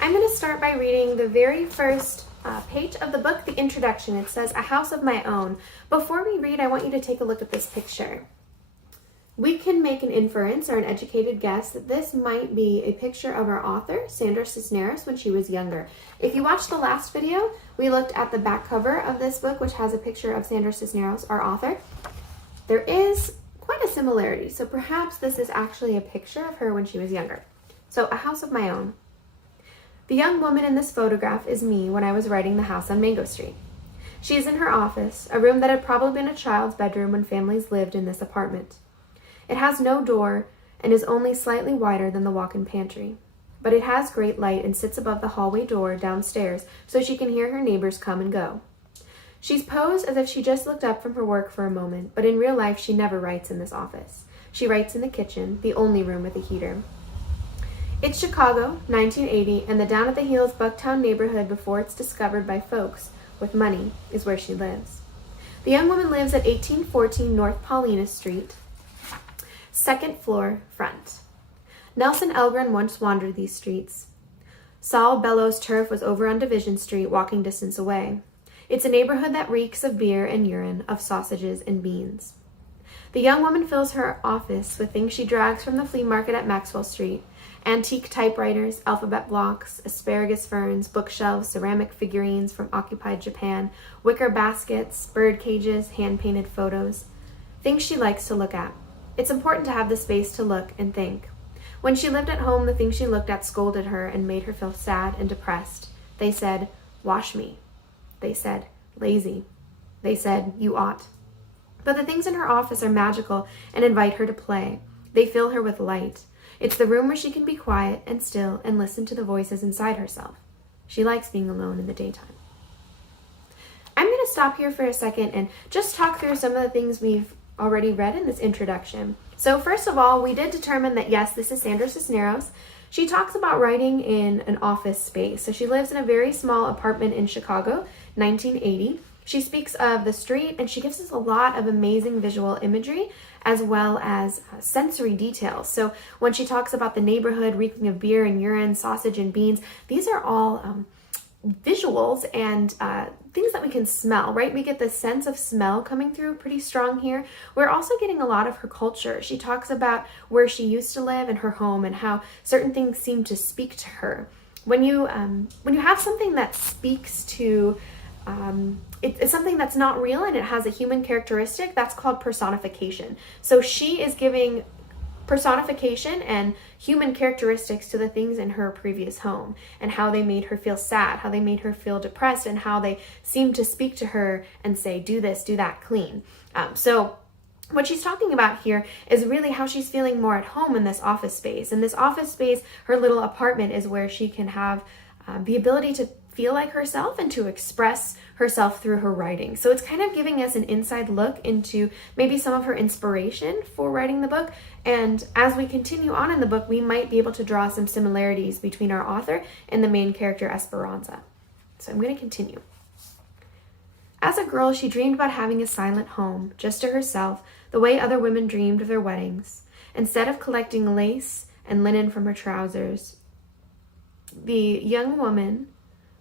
I'm going to start by reading the very first page of the book, the introduction. It says, "A House of My Own." Before we read, I want you to take a look at this picture. We can make an inference or an educated guess that this might be a picture of our author, Sandra Cisneros, when she was younger. If you watched the last video, we looked at the back cover of this book, which has a picture of Sandra Cisneros, our author. There is quite a similarity, so perhaps this is actually a picture of her when she was younger. So, A House of My Own. The young woman in this photograph is me when I was writing The House on Mango Street. She is in her office, a room that had probably been a child's bedroom when families lived in this apartment. It has no door and is only slightly wider than the walk-in pantry. But it has great light and sits above the hallway door downstairs so she can hear her neighbors come and go. She's posed as if she just looked up from her work for a moment, but in real life she never writes in this office. She writes in the kitchen, the only room with a heater. It's Chicago, 1980, and the down-at-the-heels Bucktown neighborhood before it's discovered by folks with money is where she lives. The young woman lives at 1814 North Paulina Street, second floor, front. Nelson Elgren once wandered these streets. Saul Bellows' turf was over on Division Street, walking distance away. It's a neighborhood that reeks of beer and urine, of sausages and beans. The young woman fills her office with things she drags from the flea market at Maxwell Street: antique typewriters, alphabet blocks, asparagus ferns, bookshelves, ceramic figurines from occupied Japan, wicker baskets, bird cages, hand-painted photos. Things she likes to look at. It's important to have the space to look and think. When she lived at home, the things she looked at scolded her and made her feel sad and depressed. They said, "Wash me." They said, "Lazy." They said, "You ought." But the things in her office are magical and invite her to play. They fill her with light. It's the room where she can be quiet and still and listen to the voices inside herself. She likes being alone in the daytime. I'm going to stop here for a second and just talk through some of the things we've already read in this introduction. So first of all, we did determine that yes, this is Sandra Cisneros. She talks about writing in an office space. So she lives in a very small apartment in Chicago, 1980. She speaks of the street and she gives us a lot of amazing visual imagery as well as sensory details. So when she talks about the neighborhood reeking of beer and urine, sausage and beans, these are all visuals and things that we can smell, right? We get the sense of smell coming through pretty strong here. We're also getting a lot of her culture. She talks about where she used to live and her home and how certain things seem to speak to her. When you have something that speaks to it's something that's not real and it has a human characteristic, that's called personification. So she is giving personification and human characteristics to the things in her previous home and how they made her feel sad, how they made her feel depressed, and how they seem to speak to her and say, do this, do that, clean. So what she's talking about here is really how she's feeling more at home in this office space. In this office space, her little apartment is where she can have the ability to feel like herself and to express herself through her writing. So it's kind of giving us an inside look into maybe some of her inspiration for writing the book. And as we continue on in the book, we might be able to draw some similarities between our author and the main character, Esperanza. So I'm going to continue. As a girl, she dreamed about having a silent home, just to herself, the way other women dreamed of their weddings. Instead of collecting lace and linen from her trousers, the young woman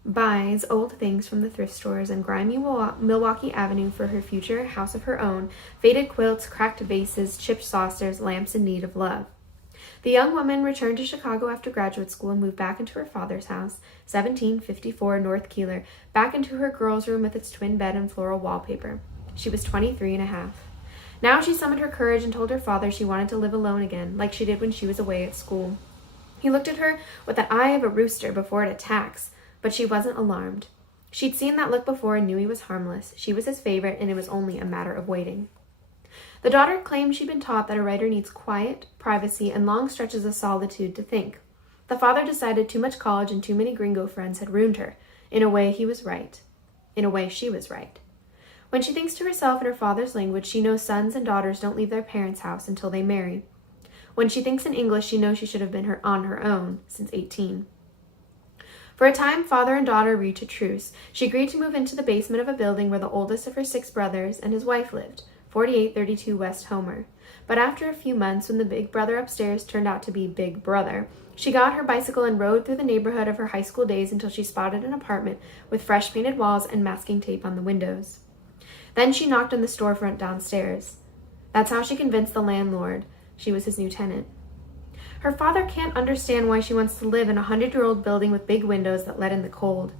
buys old things from the thrift stores and grimy Milwaukee Avenue for her future house of her own: faded quilts, cracked vases, chipped saucers, lamps in need of love. The young woman returned to Chicago after graduate school and moved back into her father's house, 1754 North Keeler, back into her girl's room with its twin bed and floral wallpaper. She was 23 and a half. Now she summoned her courage and told her father she wanted to live alone again, like she did when she was away at school. He looked at her with the eye of a rooster before it attacks, but she wasn't alarmed. She'd seen that look before and knew he was harmless. She was his favorite, and it was only a matter of waiting. The daughter claimed she'd been taught that a writer needs quiet, privacy, and long stretches of solitude to think. The father decided too much college and too many gringo friends had ruined her. In a way, he was right. In a way, she was right. When she thinks to herself in her father's language, she knows sons and daughters don't leave their parents' house until they marry. When she thinks in English, she knows she should have been on her own since 18. For a time, father and daughter reached a truce. She agreed to move into the basement of a building where the oldest of her 6 brothers and his wife lived, 4832 West Homer. But after a few months, when the big brother upstairs turned out to be Big Brother, She got her bicycle and rode through the neighborhood of her high school days until she spotted an apartment with fresh painted walls and masking tape on the windows. Then she knocked on the storefront downstairs. That's how she convinced the landlord she was his new tenant. Her father can't understand why she wants to live in a 100-year-old building with big windows that let in the cold.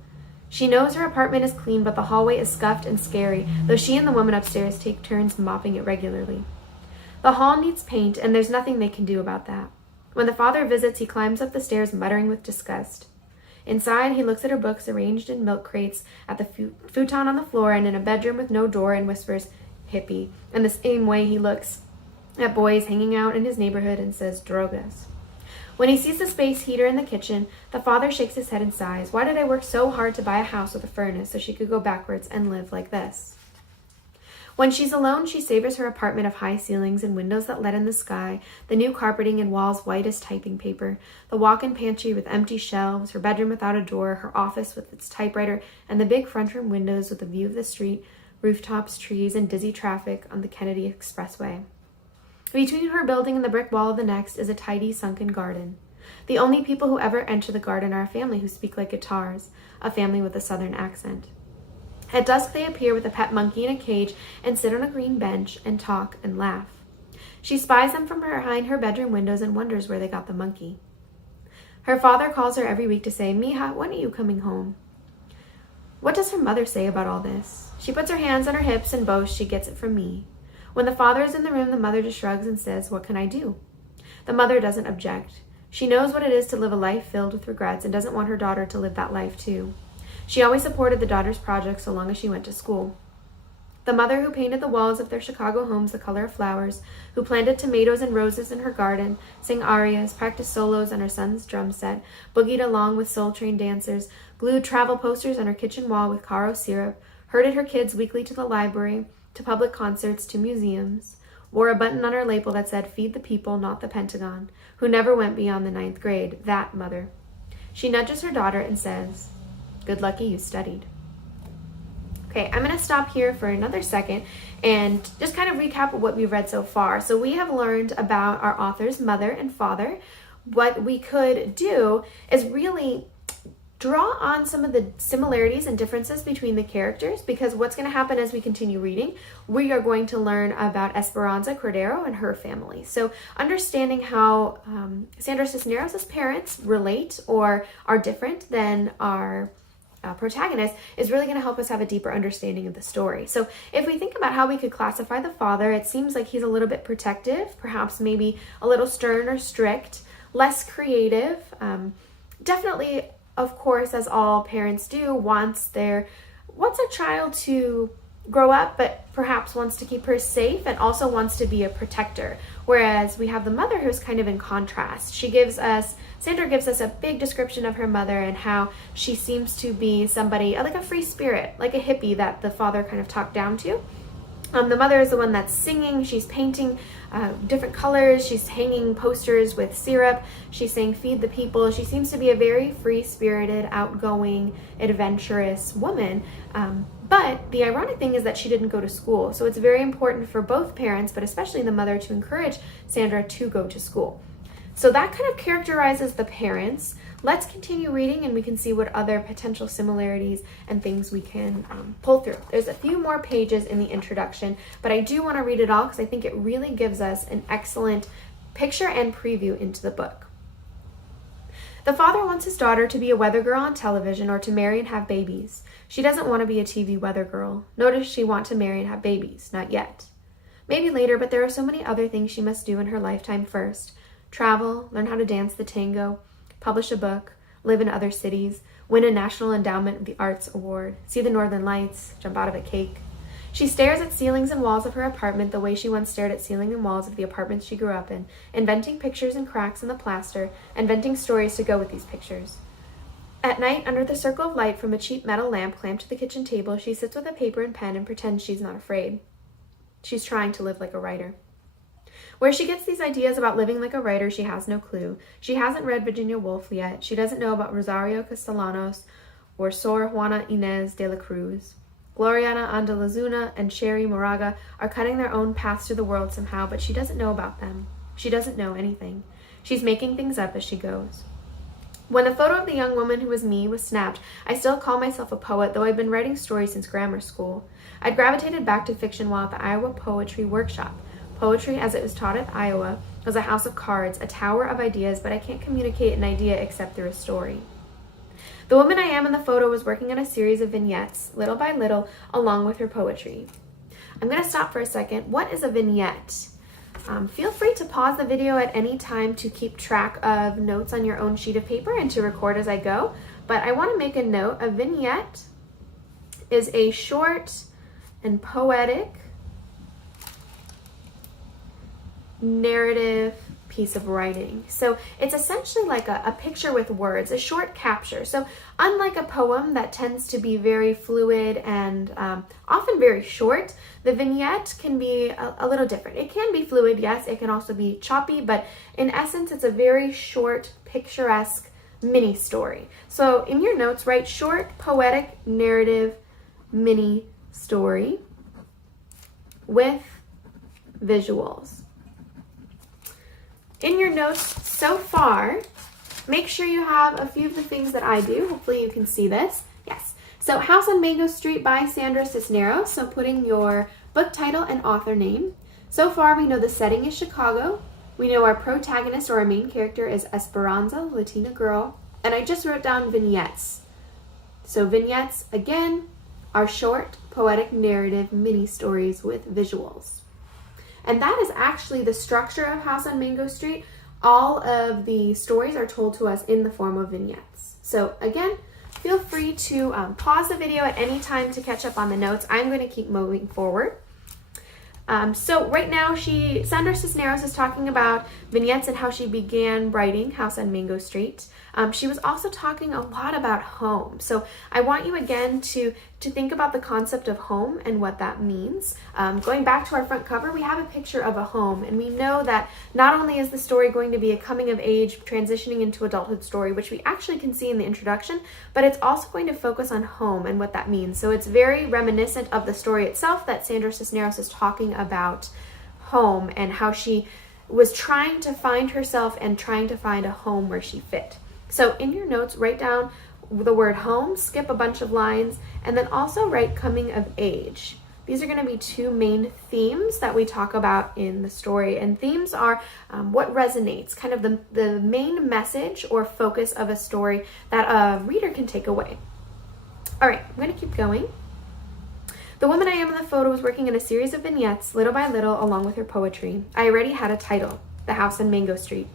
She knows her apartment is clean, but the hallway is scuffed and scary, though she and the woman upstairs take turns mopping it regularly. The hall needs paint, and there's nothing they can do about that. When the father visits, he climbs up the stairs, muttering with disgust. Inside, he looks at her books arranged in milk crates, at the futon on the floor, and in a bedroom with no door, and whispers, "Hippie," in the same way he looks at boys hanging out in his neighborhood and says, "Drogas." When he sees the space heater in the kitchen, the father shakes his head and sighs. Why did I work so hard to buy a house with a furnace so she could go backwards and live like this? When she's alone, she savors her apartment of high ceilings and windows that let in the sky, the new carpeting and walls white as typing paper, the walk-in pantry with empty shelves, her bedroom without a door, her office with its typewriter, and the big front room windows with a view of the street, rooftops, trees, and dizzy traffic on the Kennedy Expressway. Between her building and the brick wall of the next is a tidy, sunken garden. The only people who ever enter the garden are a family who speak like guitars, a family with a southern accent. At dusk, they appear with a pet monkey in a cage and sit on a green bench and talk and laugh. She spies them from behind her bedroom windows and wonders where they got the monkey. Her father calls her every week to say, "Mija, when are you coming home?" What does her mother say about all this? She puts her hands on her hips and boasts she gets it from me. When the father is in the room, the mother just shrugs and says, "What can I do?" The mother doesn't object. She knows what it is to live a life filled with regrets and doesn't want her daughter to live that life too. She always supported the daughter's projects so long as she went to school. The mother who painted the walls of their Chicago homes the color of flowers, who planted tomatoes and roses in her garden, sang arias, practiced solos on her son's drum set, boogied along with Soul Train dancers, glued travel posters on her kitchen wall with Caro syrup, herded her kids weekly to the library, to public concerts, to museums, wore a button on her label that said, "Feed the people, not the Pentagon," who never went beyond the 9th grade, that mother. She nudges her daughter and says, "Good lucky you studied." Okay, I'm going to stop here for another second and just kind of recap what we've read so far. So we have learned about our author's mother and father. What we could do is really draw on some of the similarities and differences between the characters, because what's going to happen as we continue reading, we are going to learn about Esperanza Cordero and her family. So understanding how Sandra Cisneros' parents relate or are different than our protagonist is really going to help us have a deeper understanding of the story. So if we think about how we could classify the father, it seems like he's a little bit protective, perhaps maybe a little stern or strict, less creative, definitely, of course, as all parents do, wants a child to grow up, but perhaps wants to keep her safe and also wants to be a protector. Whereas we have the mother who's kind of in contrast. Sandra gives us a big description of her mother and how she seems to be somebody like a free spirit, like a hippie that the father kind of talked down to. The mother is the one that's singing, she's painting different colors, she's hanging posters with syrup, she's saying "feed the people." She seems to be a very free-spirited, outgoing, adventurous woman. But the ironic thing is that she didn't go to school. So it's very important for both parents, but especially the mother, to encourage Sandra to go to school. So that kind of characterizes the parents. Let's continue reading and we can see what other potential similarities and things we can pull through. There's a few more pages in the introduction, but I do want to read it all because I think it really gives us an excellent picture and preview into the book. The father wants his daughter to be a weather girl on television or to marry and have babies. She doesn't want to be a TV weather girl, nor does she want to marry and have babies, not yet. Maybe later, but there are so many other things she must do in her lifetime first. Travel, learn how to dance the tango, publish a book, live in other cities, win a National Endowment of the Arts award, see the Northern Lights, jump out of a cake. She stares at ceilings and walls of her apartment the way she once stared at ceiling and walls of the apartments she grew up in, inventing pictures and cracks in the plaster, inventing stories to go with these pictures. At night, under the circle of light from a cheap metal lamp clamped to the kitchen table, she sits with a paper and pen and pretends she's not afraid. She's trying to live like a writer. Where she gets these ideas about living like a writer, she has no clue. She hasn't read Virginia Woolf yet. She doesn't know about Rosario Castellanos or Sor Juana Inez de la Cruz. Gloriana Andaluzuna and Sherry Moraga are cutting their own paths through the world somehow, but she doesn't know about them. She doesn't know anything. She's making things up as she goes. When a photo of the young woman who was me was snapped, I still call myself a poet, though I'd been writing stories since grammar school. I'd gravitated back to fiction while at the Iowa Poetry Workshop. Poetry, as it was taught at Iowa, was a house of cards, a tower of ideas, but I can't communicate an idea except through a story. The woman I am in the photo was working on a series of vignettes, little by little, along with her poetry. I'm going to stop for a second. What is a vignette? Feel free to pause the video at any time to keep track of notes on your own sheet of paper and to record as I go. But I want to make a note. A vignette is a short and poetic narrative piece of writing. So it's essentially like a picture with words, a short capture. So unlike a poem that tends to be very fluid and often very short, the vignette can be a little different. It can be fluid, yes, it can also be choppy, but in essence, it's a very short, picturesque mini story. So in your notes, write short, poetic, narrative, mini story with visuals. In your notes so far, make sure you have a few of the things that I do. Hopefully you can see this. Yes. So House on Mango Street by Sandra Cisneros. So putting your book title and author name. So far we know the setting is Chicago. We know our protagonist or our main character is Esperanza, Latina girl. And I just wrote down vignettes. So vignettes, again, are short, poetic narrative mini stories with visuals. And that is actually the structure of House on Mango Street. All of the stories are told to us in the form of vignettes. So again, feel free to pause the video at any time to catch up on the notes. I'm going to keep moving forward. So right now, Sandra Cisneros is talking about vignettes and how she began writing House on Mango Street. She was also talking a lot about home. So I want you again to think about the concept of home and what that means. Going back to our front cover, we have a picture of a home, and we know that not only is the story going to be a coming of age, transitioning into adulthood story, which we actually can see in the introduction, but it's also going to focus on home and what that means. So it's very reminiscent of the story itself that Sandra Cisneros is talking about home and how she was trying to find herself and trying to find a home where she fit. So in your notes, write down the word home, skip a bunch of lines, and then also write coming of age. These are going to be two main themes that we talk about in the story. And themes are what resonates, kind of the main message or focus of a story that a reader can take away. All right, I'm going to keep going. The woman I am in the photo was working in a series of vignettes, little by little, along with her poetry. I already had a title, The House on Mango Street.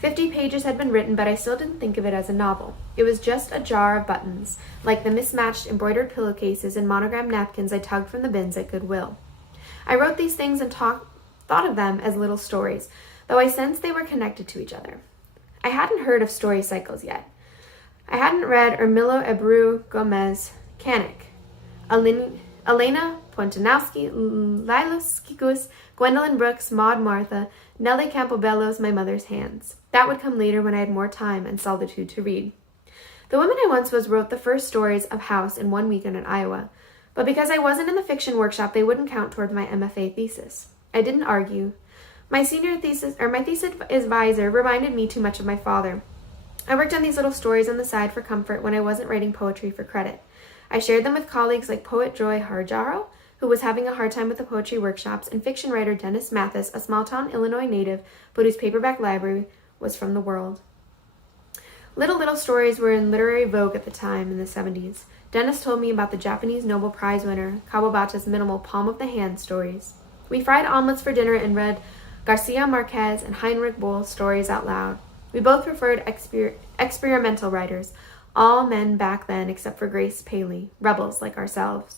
50 pages had been written, but I still didn't think of it as a novel. It was just a jar of buttons, like the mismatched embroidered pillowcases and monogrammed napkins I tugged from the bins at Goodwill. I wrote these things and thought of them as little stories, though I sensed they were connected to each other. I hadn't heard of story cycles yet. I hadn't read Ermilo Abreu Gomez Canic, Elena Pontanowski, Lilos Kikus, Gwendolyn Brooks, Maud Martha, Nellie Campobello's My Mother's Hands. That would come later when I had more time and solitude to read. The woman I once was wrote the first stories of House in 1 weekend in Iowa, but because I wasn't in the fiction workshop, they wouldn't count towards my MFA thesis. I didn't argue. My thesis advisor reminded me too much of my father. I worked on these little stories on the side for comfort when I wasn't writing poetry for credit. I shared them with colleagues like poet Joy Harjaro, who was having a hard time with the poetry workshops, and fiction writer Dennis Mathis, a small-town Illinois native, but whose paperback library was from the world. Little stories were in literary vogue at the time in the 70s. Dennis told me about the Japanese Nobel Prize winner Kawabata's minimal palm-of-the-hand stories. We fried omelets for dinner and read Garcia Marquez and Heinrich Boll's stories out loud. We both preferred experimental writers, all men back then except for Grace Paley, rebels like ourselves.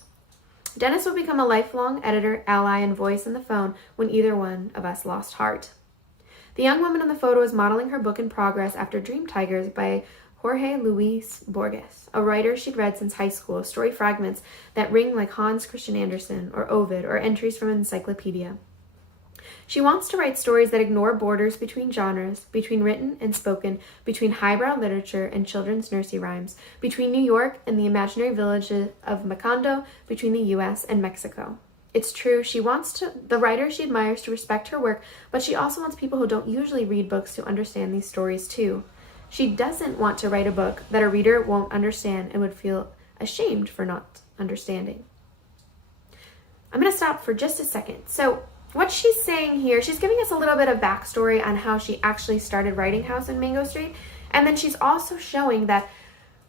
Dennis would become a lifelong editor, ally, and voice in the phone when either one of us lost heart. The young woman in the photo is modeling her book in progress after Dream Tigers by Jorge Luis Borges, a writer she'd read since high school, story fragments that ring like Hans Christian Andersen or Ovid or entries from an encyclopedia. She wants to write stories that ignore borders between genres, between written and spoken, between highbrow literature and children's nursery rhymes, between New York and the imaginary villages of Macondo, between the U.S. and Mexico. It's true, she wants the writer she admires to respect her work, but she also wants people who don't usually read books to understand these stories too. She doesn't want to write a book that a reader won't understand and would feel ashamed for not understanding. I'm going to stop for just a second. So what she's saying here, she's giving us a little bit of backstory on how she actually started writing House on Mango Street. And then she's also showing that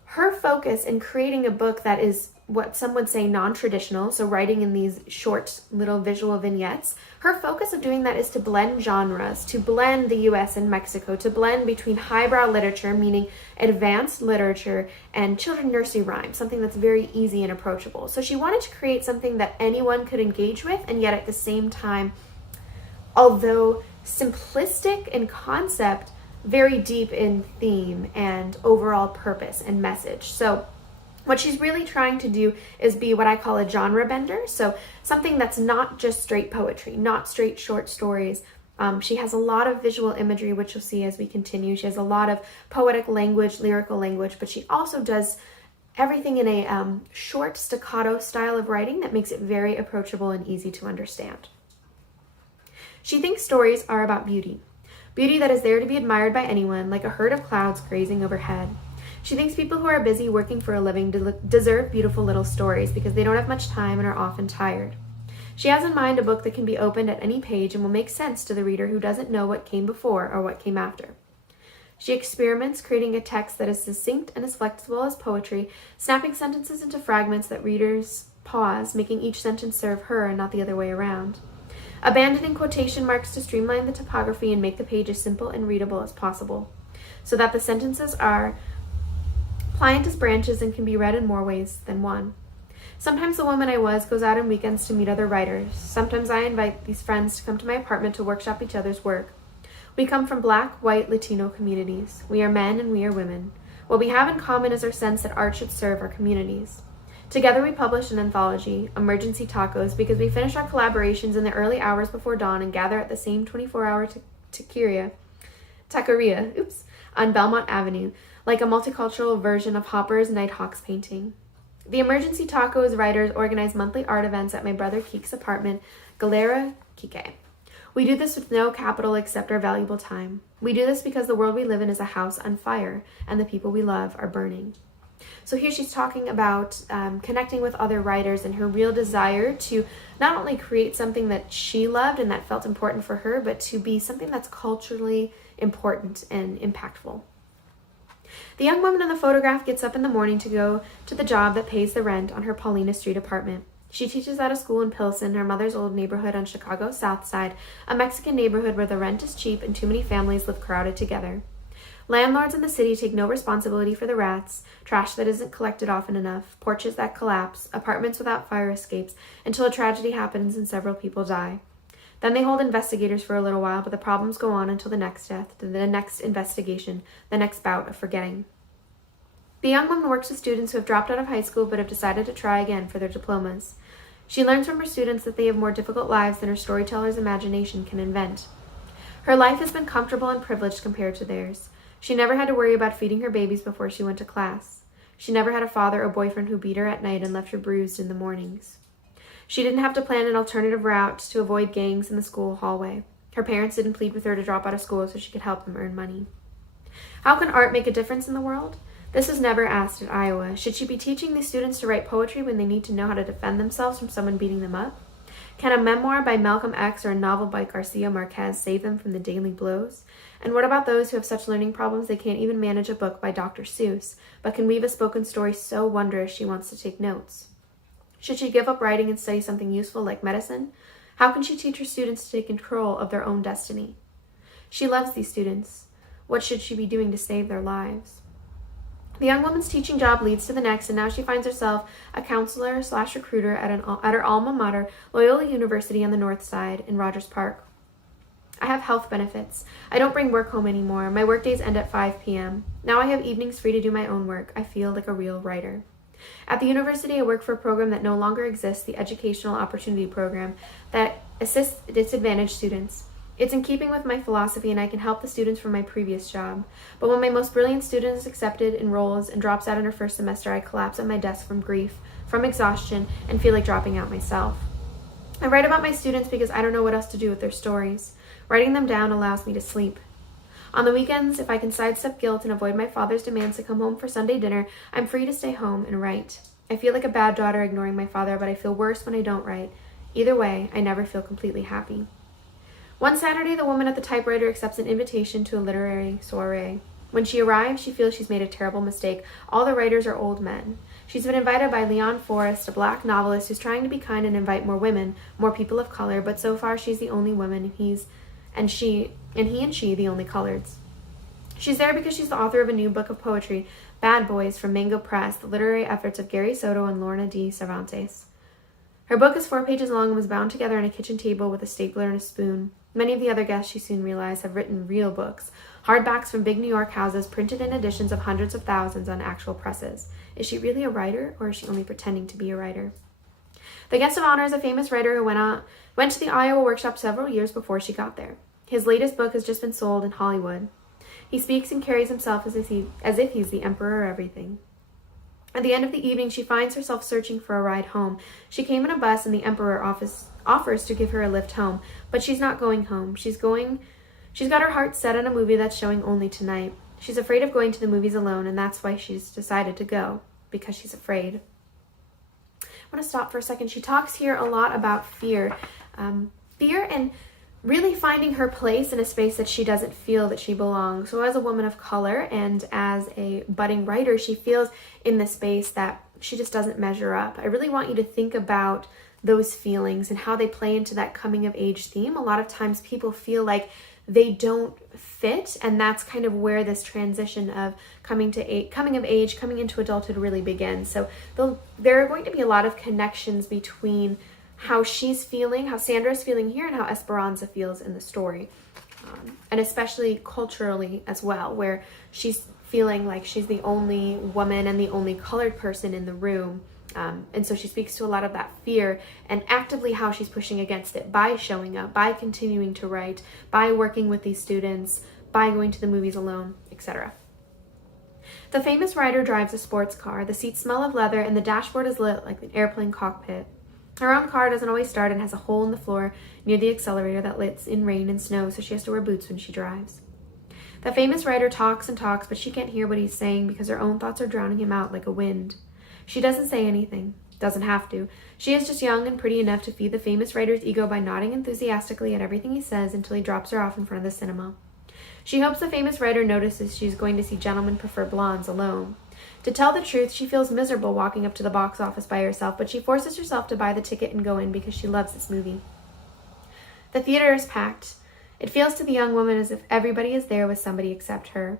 her focus in creating a book that is what some would say non-traditional, so writing in these short little visual vignettes, her focus of doing that is to blend genres, to blend the US and Mexico, to blend between highbrow literature, meaning advanced literature, and children's nursery rhyme, something that's very easy and approachable. So she wanted to create something that anyone could engage with, and yet at the same time, although simplistic in concept, very deep in theme and overall purpose and message. So what she's really trying to do is be what I call a genre bender. So something that's not just straight poetry, not straight short stories. She has a lot of visual imagery, which you'll see as we continue. She has a lot of poetic language, lyrical language, but she also does everything in a short staccato style of writing that makes it very approachable and easy to understand. She thinks stories are about beauty. Beauty that is there to be admired by anyone, like a herd of clouds grazing overhead. She thinks people who are busy working for a living deserve beautiful little stories because they don't have much time and are often tired. She has in mind a book that can be opened at any page and will make sense to the reader who doesn't know what came before or what came after. She experiments creating a text that is succinct and as flexible as poetry, snapping sentences into fragments that readers pause, making each sentence serve her and not the other way around. Abandoning quotation marks to streamline the typography and make the page as simple and readable as possible, so that the sentences are pliant as branches and can be read in more ways than one. Sometimes the woman I was goes out on weekends to meet other writers. Sometimes I invite these friends to come to my apartment to workshop each other's work. We come from Black, white, Latino communities. We are men and we are women. What we have in common is our sense that art should serve our communities. Together we publish an anthology, Emergency Tacos, because we finish our collaborations in the early hours before dawn and gather at the same 24-hour taqueria on Belmont Avenue, like a multicultural version of Hopper's Nighthawks painting. The Emergency Tacos writers organize monthly art events at my brother Keek's apartment, Galera Kike. We do this with no capital except our valuable time. We do this because the world we live in is a house on fire, and the people we love are burning. So here she's talking about connecting with other writers and her real desire to not only create something that she loved and that felt important for her, but to be something that's culturally important and impactful. The young woman in the photograph gets up in the morning to go to the job that pays the rent on her Paulina Street apartment. She teaches at a school in Pilsen, her mother's old neighborhood on Chicago's South Side, a Mexican neighborhood where the rent is cheap and too many families live crowded together. Landlords in the city take no responsibility for the rats, trash that isn't collected often enough, porches that collapse, apartments without fire escapes, until a tragedy happens and several people die. Then they hold investigators for a little while, but the problems go on until the next death, the next investigation, the next bout of forgetting. The young woman works with students who have dropped out of high school but have decided to try again for their diplomas. She learns from her students that they have more difficult lives than her storyteller's imagination can invent. Her life has been comfortable and privileged compared to theirs. She never had to worry about feeding her babies before she went to class. She never had a father or boyfriend who beat her at night and left her bruised in the mornings. She didn't have to plan an alternative route to avoid gangs in the school hallway. Her parents didn't plead with her to drop out of school so she could help them earn money. How can art make a difference in the world? This was never asked at Iowa. Should she be teaching these students to write poetry when they need to know how to defend themselves from someone beating them up? Can a memoir by Malcolm X or a novel by Garcia Marquez save them from the daily blows? And what about those who have such learning problems they can't even manage a book by Dr. Seuss, but can weave a spoken story so wondrous she wants to take notes? Should she give up writing and study something useful like medicine? How can she teach her students to take control of their own destiny? She loves these students. What should she be doing to save their lives? The young woman's teaching job leads to the next, and now she finds herself a counselor/recruiter at her alma mater, Loyola University on the North Side in Rogers Park. I have health benefits. I don't bring work home anymore. My workdays end at 5 p.m. Now I have evenings free to do my own work. I feel like a real writer. At the university, I work for a program that no longer exists, the Educational Opportunity Program, that assists disadvantaged students. It's in keeping with my philosophy, and I can help the students from my previous job. But when my most brilliant student is accepted, enrolls, and drops out in her first semester, I collapse at my desk from grief, from exhaustion, and feel like dropping out myself. I write about my students because I don't know what else to do with their stories. Writing them down allows me to sleep. On the weekends, if I can sidestep guilt and avoid my father's demands to come home for Sunday dinner, I'm free to stay home and write. I feel like a bad daughter ignoring my father, but I feel worse when I don't write. Either way, I never feel completely happy. One Saturday, the woman at the typewriter accepts an invitation to a literary soiree. When she arrives, she feels she's made a terrible mistake. All the writers are old men. She's been invited by Leon Forrest, a black novelist who's trying to be kind and invite more women, more people of color, but so far she's the only woman, he and she the only coloreds. She's there because she's the author of a new book of poetry, Bad Boys, from Mango Press, the literary efforts of Gary Soto and Lorna D. Cervantes. Her book is 4 pages long and was bound together on a kitchen table with a stapler and a spoon. Many of the other guests, she soon realized, have written real books, hardbacks from big New York houses, printed in editions of hundreds of thousands on actual presses. Is she really a writer, or is she only pretending to be a writer? The guest of honor is a famous writer who went to the Iowa workshop several years before she got there. His latest book has just been sold in Hollywood. He speaks and carries himself as if he's the emperor of everything. At the end of the evening, she finds herself searching for a ride home. She came in a bus and the emperor offers to give her a lift home, but she's not going home. She's got her heart set on a movie that's showing only tonight. She's afraid of going to the movies alone, and that's why she's decided to go, because she's afraid. I want to stop for a second. She talks here a lot about fear. Fear and really finding her place in a space that she doesn't feel that she belongs. So as a woman of color and as a budding writer, she feels in this space that she just doesn't measure up. I really want you to think about those feelings and how they play into that coming of age theme. A lot of times people feel like they don't fit, and that's kind of where this transition of coming of age, coming into adulthood really begins. So there are going to be a lot of connections between how she's feeling, how Sandra's feeling here, and how Esperanza feels in the story. And especially culturally as well, where she's feeling like she's the only woman and the only colored person in the room. And so she speaks to a lot of that fear and actively how she's pushing against it by showing up, by continuing to write, by working with these students, by going to the movies alone, etc. The famous writer drives a sports car. The seats smell of leather and the dashboard is lit like an airplane cockpit. Her own car doesn't always start and has a hole in the floor near the accelerator that lets in rain and snow, so she has to wear boots when she drives. The famous writer talks and talks, but she can't hear what he's saying because her own thoughts are drowning him out like a wind. She doesn't say anything, doesn't have to. She is just young and pretty enough to feed the famous writer's ego by nodding enthusiastically at everything he says until he drops her off in front of the cinema. She hopes the famous writer notices she's going to see Gentlemen Prefer Blondes alone. To tell the truth, she feels miserable walking up to the box office by herself, but she forces herself to buy the ticket and go in because she loves this movie. The theater is packed. It feels to the young woman as if everybody is there with somebody except her.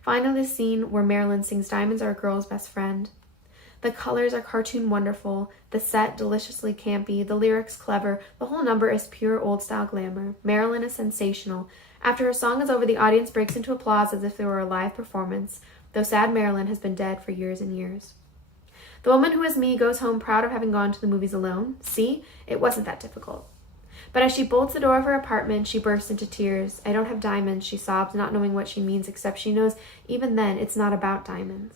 Finally, the scene where Marilyn sings Diamonds Are a Girl's Best Friend. The colors are cartoon wonderful, the set deliciously campy, the lyrics clever, the whole number is pure old-style glamour. Marilyn is sensational. After her song is over, the audience breaks into applause as if they were a live performance, though sad Marilyn has been dead for years and years. The woman who is me goes home proud of having gone to the movies alone. See, it wasn't that difficult. But as she bolts the door of her apartment, she bursts into tears. I don't have diamonds, she sobs, not knowing what she means, except she knows even then it's not about diamonds.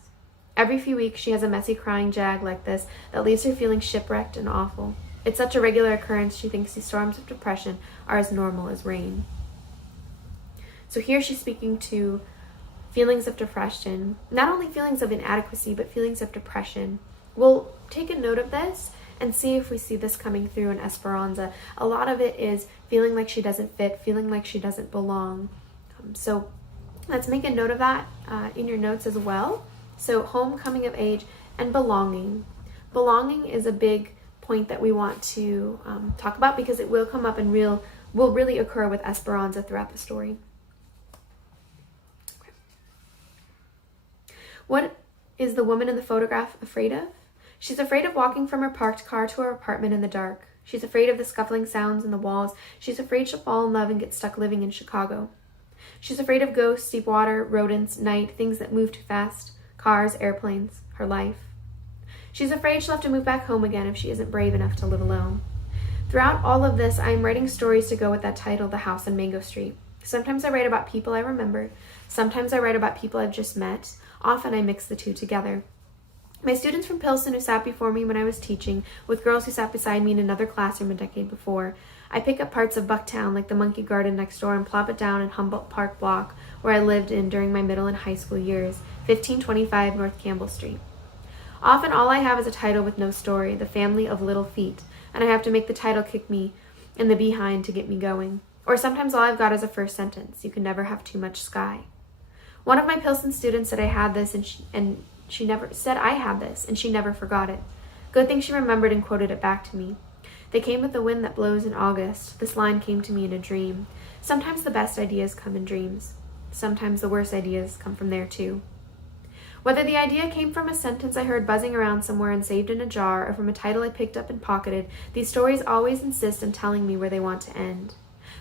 Every few weeks, she has a messy crying jag like this that leaves her feeling shipwrecked and awful. It's such a regular occurrence, she thinks these storms of depression are as normal as rain. So here she's speaking to feelings of depression, not only feelings of inadequacy, but feelings of depression. We'll take a note of this and see if we see this coming through in Esperanza. A lot of it is feeling like she doesn't fit, feeling like she doesn't belong. So let's make a note of that in your notes as well. So home, coming of age, and belonging. Belonging is a big point that we want to talk about because it will come up and will really occur with Esperanza throughout the story. Okay. What is the woman in the photograph afraid of? She's afraid of walking from her parked car to her apartment in the dark. She's afraid of the scuffling sounds in the walls. She's afraid she'll fall in love and get stuck living in Chicago. She's afraid of ghosts, deep water, rodents, night, things that move too fast, cars, airplanes, her life. She's afraid she'll have to move back home again if she isn't brave enough to live alone. Throughout all of this, I am writing stories to go with that title, The House on Mango Street. Sometimes I write about people I remember. Sometimes I write about people I've just met. Often I mix the two together. My students from Pilsen who sat before me when I was teaching, with girls who sat beside me in another classroom a decade before. I pick up parts of Bucktown, like the monkey garden next door, and plop it down in Humboldt Park block, where I lived in during my middle and high school years, 1525 North Campbell Street. Often all I have is a title with no story, The Family of Little Feet, and I have to make the title kick me in the behind to get me going. Or sometimes all I've got is a first sentence, You can never have too much sky. One of my Pilsen students said I had this, and she never said I had this, and she never forgot it. Good thing she remembered and quoted it back to me. They came with the wind that blows in August. This line came to me in a dream. Sometimes the best ideas come in dreams. Sometimes the worst ideas come from there too. Whether the idea came from a sentence I heard buzzing around somewhere and saved in a jar, or from a title I picked up and pocketed, these stories always insist on telling me where they want to end.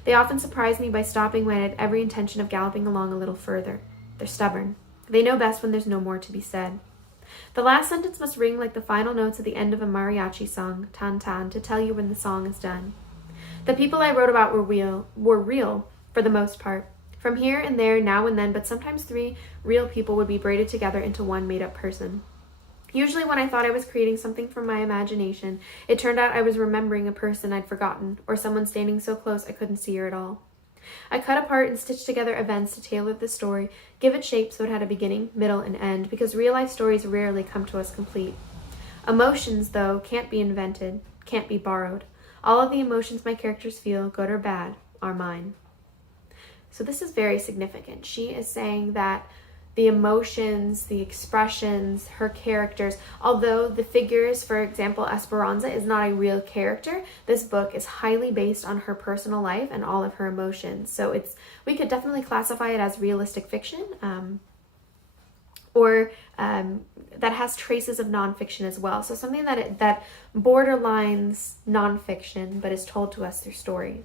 They often surprise me by stopping when I had every intention of galloping along a little further. They're stubborn. They know best when there's no more to be said. The last sentence must ring like the final notes at the end of a mariachi song, tan tan, to tell you when the song is done. The people I wrote about were real for the most part. From here and there, now and then, but sometimes 3 real people would be braided together into one made-up person. Usually when I thought I was creating something from my imagination, it turned out I was remembering a person I'd forgotten, or someone standing so close I couldn't see her at all. I cut apart and stitched together events to tailor the story, give it shape so it had a beginning, middle, and end, because real-life stories rarely come to us complete. Emotions, though, can't be invented, can't be borrowed. All of the emotions my characters feel, good or bad, are mine. So this is very significant. She is saying that the emotions, the expressions, her characters, although the figures, for example, Esperanza is not a real character, this book is highly based on her personal life and all of her emotions. So we could definitely classify it as realistic fiction, or that has traces of nonfiction as well. So something that borderlines nonfiction, but is told to us through stories.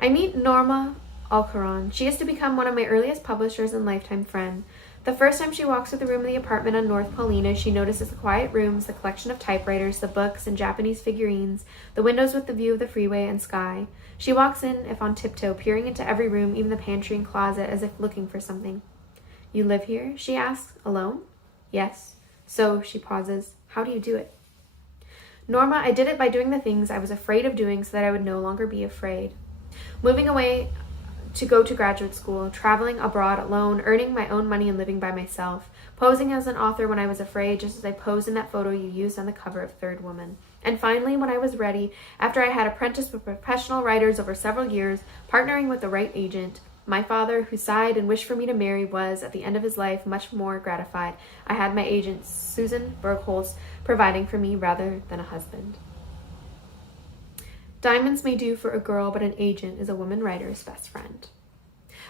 I meet Norma Alcaron. She is to become one of my earliest publishers and lifetime friend. The first time she walks through the room of the apartment on North Paulina, she notices the quiet rooms, the collection of typewriters, the books and Japanese figurines, the windows with the view of the freeway and sky. She walks in, if on tiptoe, peering into every room, even the pantry and closet, as if looking for something. You live here? She asks. Alone? Yes. So, she pauses. How do you do it? Norma, I did it by doing the things I was afraid of doing so that I would no longer be afraid. Moving away to go to graduate school, traveling abroad alone, earning my own money and living by myself, posing as an author when I was afraid, just as I posed in that photo you used on the cover of Third Woman. And finally, when I was ready, after I had apprenticed with professional writers over several years, partnering with the right agent, my father, who sighed and wished for me to marry, was, at the end of his life, much more gratified. I had my agent, Susan Bergholz, providing for me rather than a husband. Diamonds may do for a girl, but an agent is a woman writer's best friend.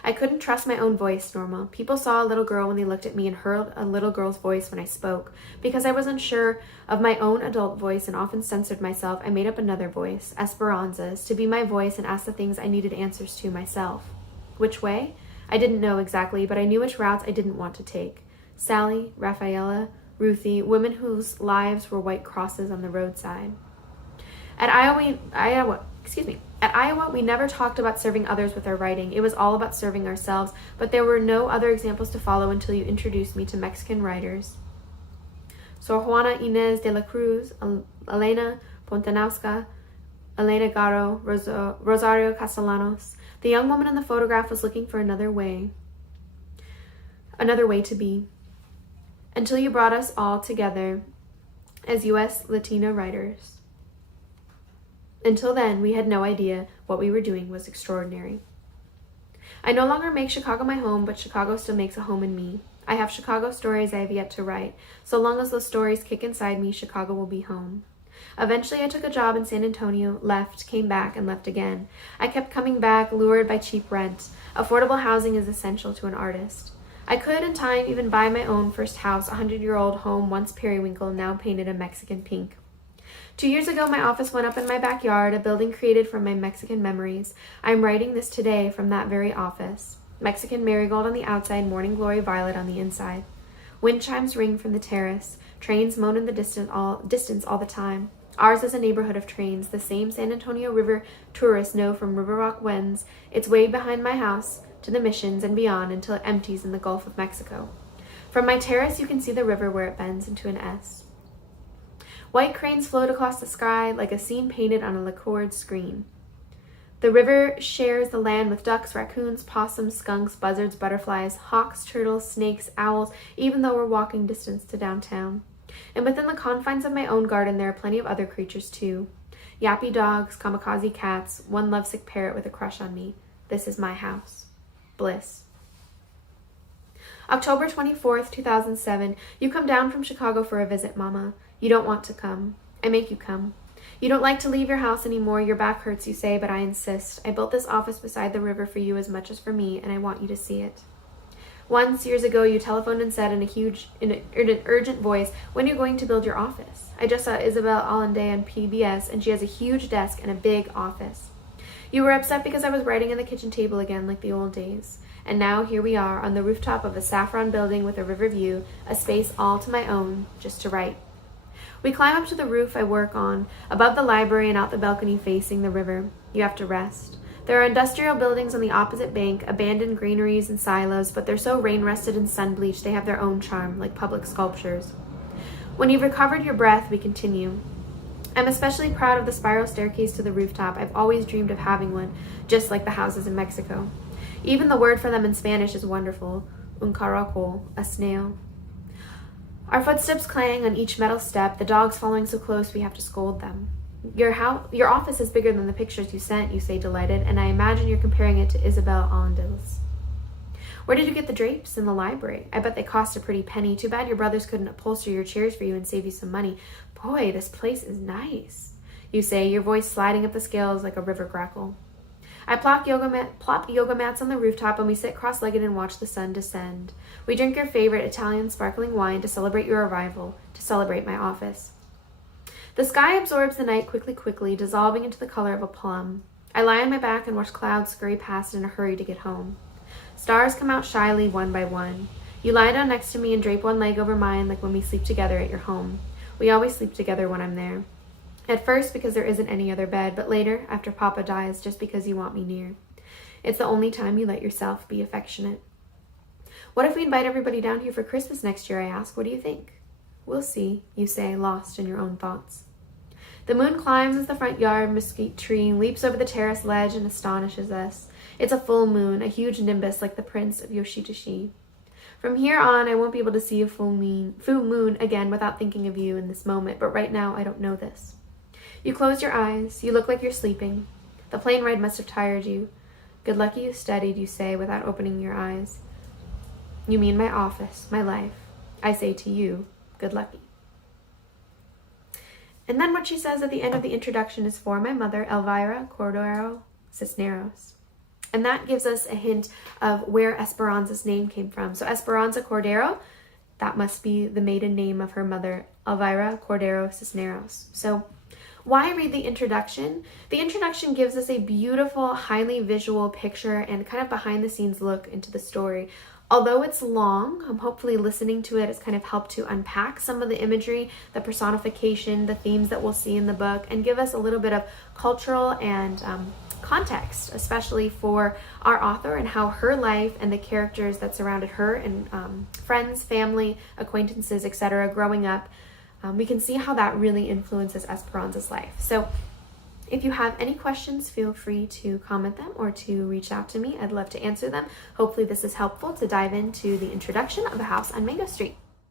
I couldn't trust my own voice, Norma. People saw a little girl when they looked at me and heard a little girl's voice when I spoke. Because I was unsure of my own adult voice and often censored myself, I made up another voice, Esperanza's, to be my voice and ask the things I needed answers to myself. Which way? I didn't know exactly, but I knew which routes I didn't want to take. Sally, Rafaela, Ruthie, women whose lives were white crosses on the roadside. At Iowa, we never talked about serving others with our writing. It was all about serving ourselves, but there were no other examples to follow until you introduced me to Mexican writers. Sor Juana Inés de la Cruz, Elena Pontanowska, Elena Garro, Rosario Castellanos. The young woman in the photograph was looking for another way to be. Until you brought us all together as U.S. Latina writers. Until then, we had no idea what we were doing was extraordinary. I no longer make Chicago my home, but Chicago still makes a home in me. I have Chicago stories I have yet to write. So long as those stories kick inside me, Chicago will be home. Eventually, I took a job in San Antonio, left, came back, and left again. I kept coming back, lured by cheap rent. Affordable housing is essential to an artist. I could, in time, even buy my own first house, a 100-year-old home, once periwinkle, now painted a Mexican pink. 2 years ago, my office went up in my backyard, a building created from my Mexican memories. I am writing this today from that very office. Mexican marigold on the outside, morning glory violet on the inside. Wind chimes ring from the terrace. Trains moan in the distance all the time. Ours is a neighborhood of trains. The same San Antonio River tourists know from River Rock wends its way behind my house to the Missions and beyond until it empties in the Gulf of Mexico. From my terrace, you can see the river where it bends into an S. White cranes float across the sky like a scene painted on a lacquered screen. The river shares the land with ducks, raccoons, possums, skunks, buzzards, butterflies, hawks, turtles, snakes, owls, even though we're walking distance to downtown. And within the confines of my own garden, there are plenty of other creatures too. Yappy dogs, kamikaze cats, one lovesick parrot with a crush on me. This is my house. Bliss. October 24th, 2007. You come down from Chicago for a visit, Mama. You don't want to come. I make you come. You don't like to leave your house anymore. Your back hurts, you say, but I insist. I built this office beside the river for you as much as for me, and I want you to see it. Once, years ago, you telephoned and said in an urgent voice, when are you going to build your office? I just saw Isabel Allende on PBS, and she has a huge desk and a big office. You were upset because I was writing on the kitchen table again like the old days. And now here we are on the rooftop of a saffron building with a river view, a space all to my own, just to write. We climb up to the roof I work on, above the library and out the balcony facing the river. You have to rest. There are industrial buildings on the opposite bank, abandoned greeneries and silos, but they're so rain-rusted and sun-bleached they have their own charm, like public sculptures. When you've recovered your breath, we continue. I'm especially proud of the spiral staircase to the rooftop. I've always dreamed of having one, just like the houses in Mexico. Even the word for them in Spanish is wonderful, un caracol, a snail. Our footsteps clang on each metal step, the dogs following so close we have to scold them. Your office is bigger than the pictures you sent, you say delighted, and I imagine you're comparing it to Isabel Allende's. Where did you get the drapes? In the library. I bet they cost a pretty penny. Too bad your brothers couldn't upholster your chairs for you and save you some money. Boy, this place is nice, you say, your voice sliding up the scales like a river grackle. I plop yoga mats on the rooftop and we sit cross-legged and watch the sun descend. We drink your favorite Italian sparkling wine to celebrate your arrival, to celebrate my office. The sky absorbs the night quickly, dissolving into the color of a plum. I lie on my back and watch clouds scurry past in a hurry to get home. Stars come out shyly one by one. You lie down next to me and drape one leg over mine like when we sleep together at your home. We always sleep together when I'm there. At first because there isn't any other bed, but later, after Papa dies, just because you want me near. It's the only time you let yourself be affectionate. What if we invite everybody down here for Christmas next year, I ask. What do you think? We'll see, you say, lost in your own thoughts. The moon climbs the front yard mesquite tree, leaps over the terrace ledge, and astonishes us. It's a full moon, a huge nimbus like the prince of Yoshiteshi. From here on, I won't be able to see a full moon again without thinking of you in this moment, but right now I don't know this. You close your eyes. You look like you're sleeping. The plane ride must have tired you. Good lucky you studied, you say, without opening your eyes. You mean my office, my life. I say to you, good lucky. And then what she says at the end of the introduction is for my mother, Elvira Cordero Cisneros. And that gives us a hint of where Esperanza's name came from. So Esperanza Cordero, that must be the maiden name of her mother, Elvira Cordero Cisneros. So why read the introduction? The introduction gives us a beautiful, highly visual picture and kind of behind the scenes look into the story. Although it's long, hopefully listening to it has kind of helped to unpack some of the imagery, the personification, the themes that we'll see in the book, and give us a little bit of cultural and context, especially for our author and how her life and the characters that surrounded her and friends, family, acquaintances, etc. growing up, we can see how that really influences Esperanza's life. So if you have any questions, feel free to comment them or to reach out to me. I'd love to answer them. Hopefully this is helpful to dive into the introduction of A House on Mango Street.